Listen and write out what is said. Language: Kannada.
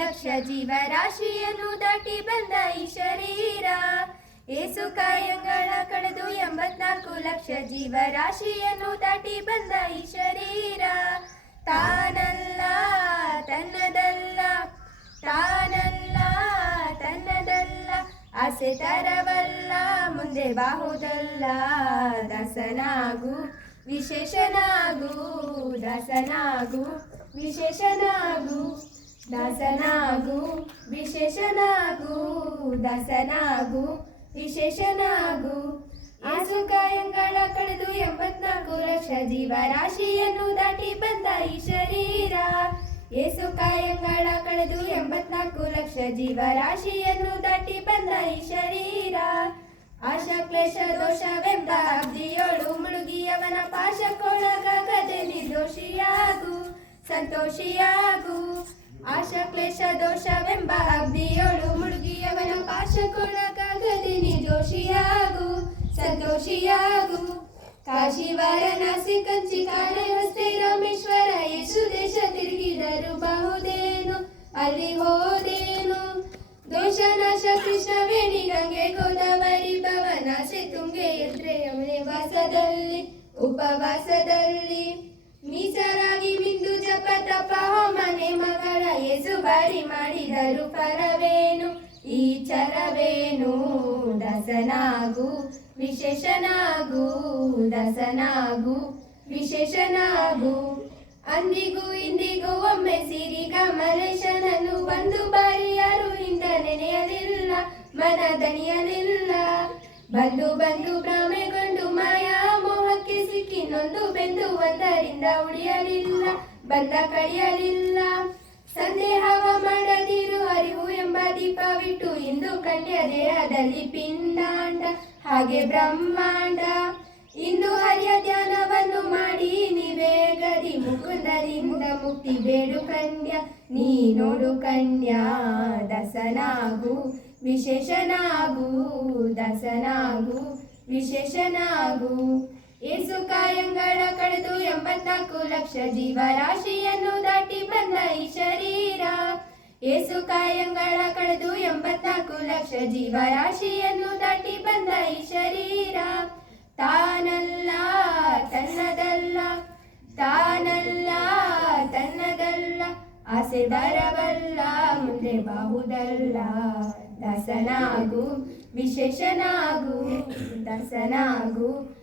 ಲಕ್ಷ ಜೀವರಾಶಿಯನ್ನು ದಾಟಿ ಬಂದ ಈ ಶರೀರ. ಏಸು ಕಾಯಂಗಳ ಕಳೆದು ಎಂಬತ್ನಾಲ್ಕು ಲಕ್ಷ ಜೀವರಾಶಿಯನ್ನು ದಾಟಿ ಬಂದ ಈ ಶರೀರ. ತಾನಲ್ಲ, ತನ್ನದಲ್ಲ ತಾನಲ್ಲ, ತನ್ನದಲ್ಲ, ಆಸೆ ತರವಲ್ಲ, ಮುಂದೆ ಬಾಹುದಲ್ಲ, ದಸನಾಗು, ವಿಶೇಷನಾಗು ದಸನಾಗು, ವಿಶೇಷನಾಗು. ದಾಸನಾಗು, ವಿಶೇಷನಾಗು ದಾಸನಾಗು, ವಿಶೇಷನಾಗು. ಆಸು ಕಾಯಂಗಳ ಕಳೆದು ಎಂಬತ್ನಾಲ್ಕು ಲಕ್ಷ ಜೀವ ರಾಶಿಯನ್ನು ದಾಟಿ ಬಂದ ಈ ಶರೀರ. ಏಸು ಕಾಯಂಗಳ ಕಳೆದು ಎಂಬತ್ನಾಲ್ಕು ಲಕ್ಷ ಜೀವ ರಾಶಿಯನ್ನು ದಾಟಿ ಬಂದ ಈ ಶರೀರ. ಆಶಾ ಕ್ಲೇಶ ದೋಷವೆಂಬ ಅಬ್ದಿಯೋಳು ಮುಳುಗಿಯವನ ಪಾಶಕ್ಕೊಳಗಾಗದೆ ನಿರ್ದೋಷಿಯಾಗು, ಸಂತೋಷಿಯಾಗು. ಆಶಾ ಕ್ಲೇಶ ದೋಷವೆಂಬ ಅಗ್ನಿಯೋಳು ಮುಳುಗಿಯವನ ಪಾಶಕ್ಕೊಳಗಾಗದೆ ನಿರ್ದೋಷಿಯಾಗು ಸಂತೋಷಿಯಾಗು ಕಾಶಿ ವಾರಣಾಸಿ ಕಂಚಿ ಕಾಳಹಸ್ತಿ ರಾಮೇಶ್ವರ ಯೇಸು ದೇಶ ತಿರುಗಿದರು ಬಹುದೇನು, ಅಲ್ಲಿ ಹೋದೇನು. ದೋಷನಾಶ ಕೃಷ್ಣ ವೇಣಿ ಗಂಗೆ ಗೋದಾವರಿ ಭವನಾಸೆ ತುಂಗೆ ಎದ್ರೆ ಯಮನೆ ವಾಸದಲ್ಲಿ, ಉಪವಾಸದಲ್ಲಿ. ಮೀಸಲಾಗಿ ಬಿಂದು ಜಪ ತಪ ಮನೆ ಮಗಳ ಎಸು ಬಾರಿ ಮಾಡಿದರು ಪರವೇನು ಈ ಚರವೇನು? ದಸನಾಗು, ವಿಶೇಷನಾಗು ದಸನಾಗು, ವಿಶೇಷನಾಗು. ಅಂದಿಗೂ ಇಂದಿಗೂ ಒಮ್ಮೆ ಸಿರಿ ಕಮಲೇಶನನ್ನು ಬಂದು ಬಾರಿ ಯಾರು ಹಿಂದ ನೆನೆಯಲಿಲ್ಲ, ಮನ ದಣಿಯಲಿಲ್ಲ. ಬಂದು ಬಂದು ಭ್ರಮೆಗೊಂಡು ಮಾಯಾ ಒಂದರಿಂದ ಉಳಿಯಲಿಲ್ಲ, ಬಂದ ಕಳಿಯಲಿಲ್ಲ. ಸಂದೇಹವ ಮಾಡದಿರು, ಅರಿವು ಎಂಬ ದೀಪವಿಟ್ಟು ಇಂದು ಕಣ್ಯ ದೇಹದಲ್ಲಿ ಪಿಂಡಾಂಡ, ಹಾಗೆ ಬ್ರಹ್ಮಾಂಡ. ಇಂದು ಹರಿಯ ಧ್ಯಾನವನ್ನು ಮಾಡಿ ನೀವೇ ಗದಿ ಮುಕುಂದರಿಂದ ಮುಕ್ತಿ ಬೇಡು ಕನ್ಯ, ನೀ ನೋಡು ಕನ್ಯ, ದಸನಾಗು, ವಿಶೇಷನಾಗು ದಸನಾಗು, ವಿಶೇಷನಾಗು. ಏಸು ಕಾಯಂಗಳ ಕಳೆದು ಎಂಬತ್ನಾಲ್ಕು ಲಕ್ಷ ಜೀವರಾಶಿಯನ್ನು ದಾಟಿ ಬಂದ ಈ ಶರೀರ. ಏಸು ಕಾಯಂಗಳ ಕಳೆದು ಎಂಬತ್ನಾಲ್ಕು ಲಕ್ಷ ಜೀವರಾಶಿಯನ್ನು ದಾಟಿ ಬಂದ ಈ ಶರೀರ. ತಾನಲ್ಲ, ತನ್ನದಲ್ಲ ತಾನಲ್ಲ, ತನ್ನದಲ್ಲ, ಆಸೆ ಬರವಲ್ಲ ಮುಂದೆ ಬಾಹುದಲ್ಲ. ದಸನಾಗು, ವಿಶೇಷನಾಗು, ದಸನಾಗು